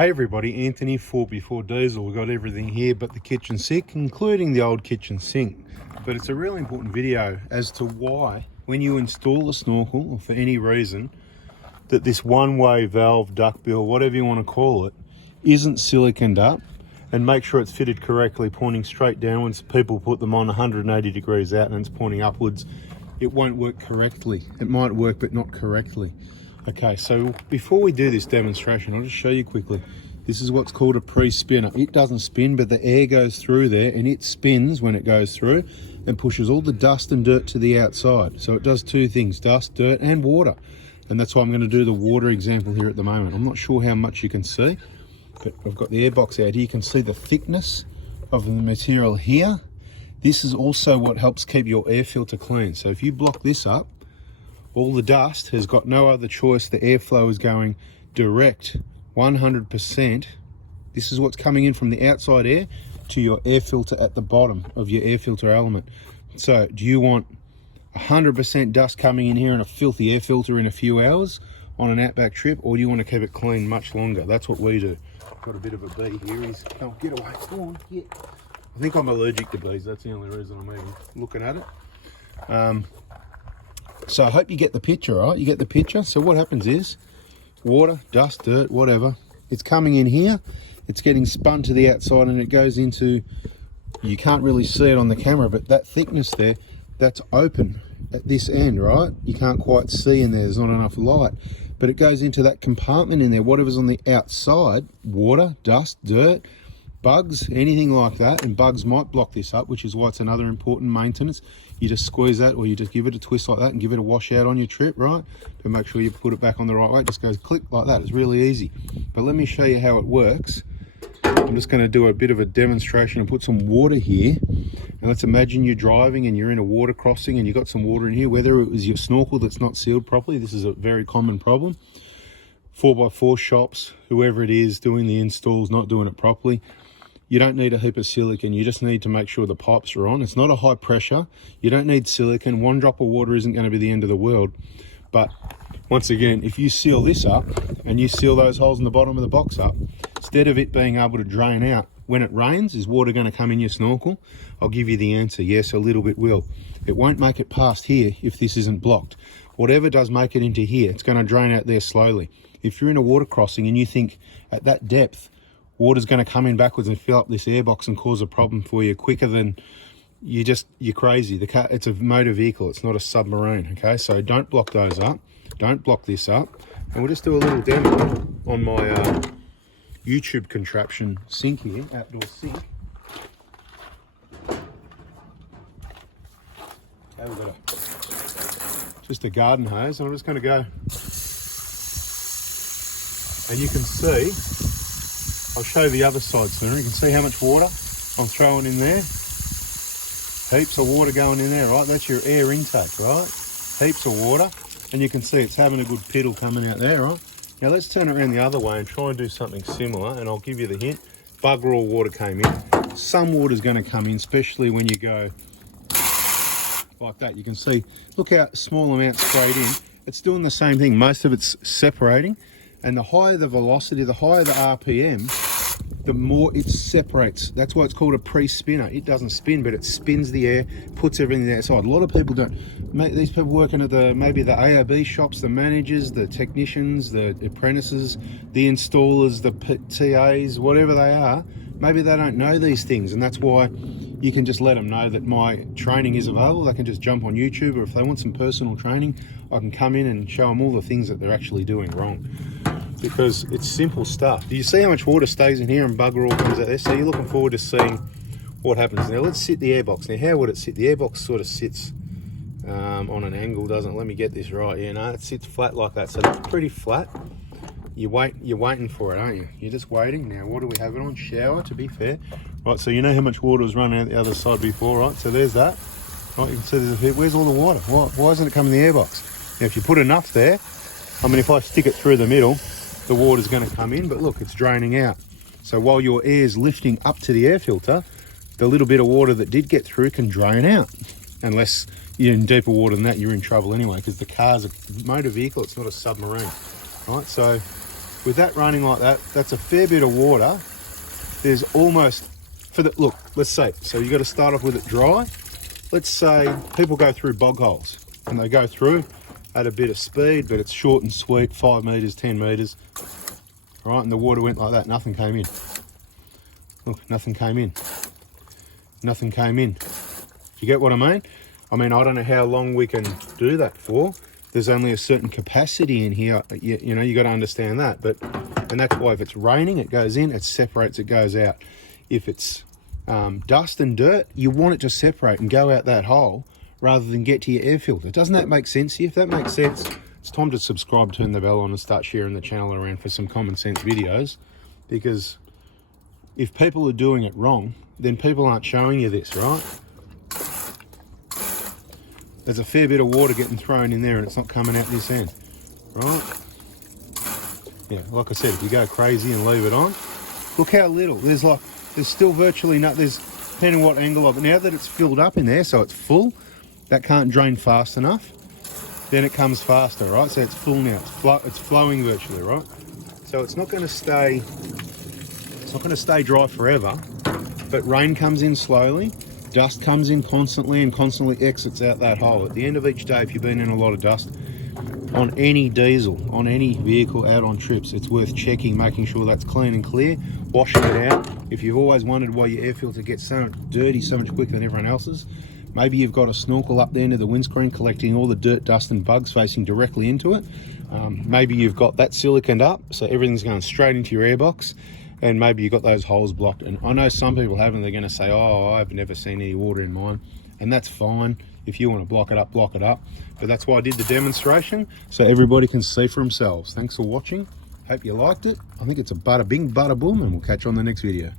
Hey everybody, Anthony, 4x4 Diesel. We've got everything here but the kitchen sink, including the old kitchen sink. But it's a really important video as to why, when you install a snorkel, or for any reason, that this one-way valve, duckbill, whatever you want to call it, isn't siliconed up, and make sure it's fitted correctly, pointing straight downwards. People put them on 180 degrees out and it's pointing upwards. It won't work correctly. It might work, but not correctly. Okay, so before we do this demonstration, I'll just show you quickly. This is what's called a pre-spinner. It doesn't spin, but the air goes through there and it spins when it goes through and pushes all the dust and dirt to the outside. So it does two things, dust, dirt, and water. And that's why I'm going to do the water example here at the moment. I'm not sure how much you can see, but I've got the Airbox out here. You can see the thickness of the material here. This is also what helps keep your air filter clean. So if you block this up, all the dust has got no other choice. The airflow is going direct, 100%. This is what's coming in from the outside air to your air filter at the bottom of your air filter element. So do you want 100% dust coming in here and a filthy air filter in a few hours on an outback trip, or do you want to keep it clean much longer? That's what we do. Got a bit of a bee here. He's, oh, get away, go on, get. I think I'm allergic to bees. That's the only reason I'm even looking at it. So I hope you get the picture, right? You get the picture. So what happens is water, dust, dirt, whatever, it's coming in here, it's getting spun to the outside and it goes into, you can't really see it on the camera, but that thickness there, that's open at this end, right? You can't quite see in there, there's not enough light, but it goes into that compartment in there, whatever's on the outside, water, dust, dirt, bugs, anything like that, and bugs might block this up, which is why it's another important maintenance. You just squeeze that, or you just give it a twist like that and give it a wash out on your trip, right? But make sure you put it back on the right way. It just goes click like that. It's really easy. But let me show you how it works. I'm just going to do a bit of a demonstration and put some water here. And let's imagine you're driving and you're in a water crossing and you've got some water in here, whether it was your snorkel that's not sealed properly. This is a very common problem. 4x4 shops, whoever it is doing the installs, not doing it properly. You don't need a heap of silicone, you just need to make sure the pipes are on. It's not a high pressure, you don't need silicone. One drop of water isn't going to be the end of the world. But once again, if you seal this up and you seal those holes in the bottom of the box up, instead of it being able to drain out, when it rains, is water going to come in your snorkel? I'll give you the answer, yes, a little bit will. It won't make it past here if this isn't blocked. Whatever does make it into here, it's going to drain out there slowly. If you're in a water crossing and you think at that depth, water's going to come in backwards and fill up this airbox and cause a problem for you quicker than you're crazy. The car, it's a motor vehicle, it's not a submarine, okay? So don't block those up, don't block this up. And we'll just do a little demo on my YouTube contraption sink here, outdoor sink. Okay, we've got just a garden hose, and I'm just going to go, and you can see, I'll show you the other side sooner. You can see how much water I'm throwing in there. Heaps of water going in there, right? That's your air intake, right? Heaps of water. And you can see it's having a good piddle coming out there, right? Now let's turn it around the other way and try and do something similar, and I'll give you the hint. Bugger all water came in. Some water's going to come in, especially when you go like that. You can see, look how small amounts sprayed in. It's doing the same thing. Most of it's separating. And the higher the velocity, the higher the RPM, the more it separates. That's why it's called a pre-spinner. It doesn't spin, but it spins the air, puts everything outside. A lot of people don't. These people working at maybe the ARB shops, the managers, the technicians, the apprentices, the installers, the TAs, whatever they are, maybe they don't know these things. And that's why you can just let them know that my training is available. They can just jump on YouTube, or if they want some personal training, I can come in and show them all the things that they're actually doing wrong. Because it's simple stuff. Do you see how much water stays in here and bugger all comes out there? So you're looking forward to seeing what happens. Now let's sit the airbox. Now how would it sit? The airbox sort of sits on an angle, doesn't it? Let me get this right. Yeah, no, it sits flat like that. So it's pretty flat. You're waiting for it, aren't you? You're just waiting. Now what do we have it on? Shower, to be fair. Right, so you know how much water was running out the other side before, right? So there's that. Right, you can see there's where's all the water? Why isn't it coming in the airbox? Now if you put enough there, I mean, if I stick it through the middle, the water's going to come in, but look, it's draining out. So while your air's lifting up to the air filter, the little bit of water that did get through can drain out. Unless you're in deeper water than that, you're in trouble anyway, because the car's a motor vehicle, it's not a submarine. Right, so with that running like that, that's a fair bit of water. There's almost, look, let's say, so you got to start off with it dry. Let's say people go through bog holes and they go through at a bit of speed, but it's short and sweet, 5 meters, 10 meters, right? And the water went like that, nothing came in. Look, nothing came in. Nothing came in. You get what I mean? I don't know how long we can do that for. There's only a certain capacity in here. You know, you got to understand that. And that's why if it's raining, it goes in, it separates, it goes out. If it's dust and dirt, you want it to separate and go out that hole rather than get to your air filter. Doesn't that make sense to you? If that makes sense, it's time to subscribe, turn the bell on, and start sharing the channel around for some common sense videos. Because if people are doing it wrong, then people aren't showing you this, right? There's a fair bit of water getting thrown in there and it's not coming out this end, right? Yeah, like I said, if you go crazy and leave it on, look how little. There's still virtually there's, depending on what angle of it. Now that it's filled up in there, so it's full, that can't drain fast enough, then it comes faster, right? So it's full now, it's flowing virtually, right? So it's not going to stay dry forever, but rain comes in slowly, dust comes in constantly and constantly exits out that hole. At the end of each day, if you've been in a lot of dust, on any diesel, on any vehicle out on trips, it's worth checking, making sure that's clean and clear, washing it out. If you've always wondered why your air filter gets so dirty so much quicker than everyone else's, maybe you've got a snorkel up there into the windscreen collecting all the dirt, dust and bugs facing directly into it. Maybe you've got that siliconed up, so everything's going straight into your airbox, and maybe you've got those holes blocked. And I know some people haven't, they're going to say, oh, I've never seen any water in mine, and that's fine. If you want to block it up, block it up. But that's why I did the demonstration, so everybody can see for themselves. Thanks for watching. Hope you liked it. I think it's a bada bing, bada boom, and we'll catch you on the next video.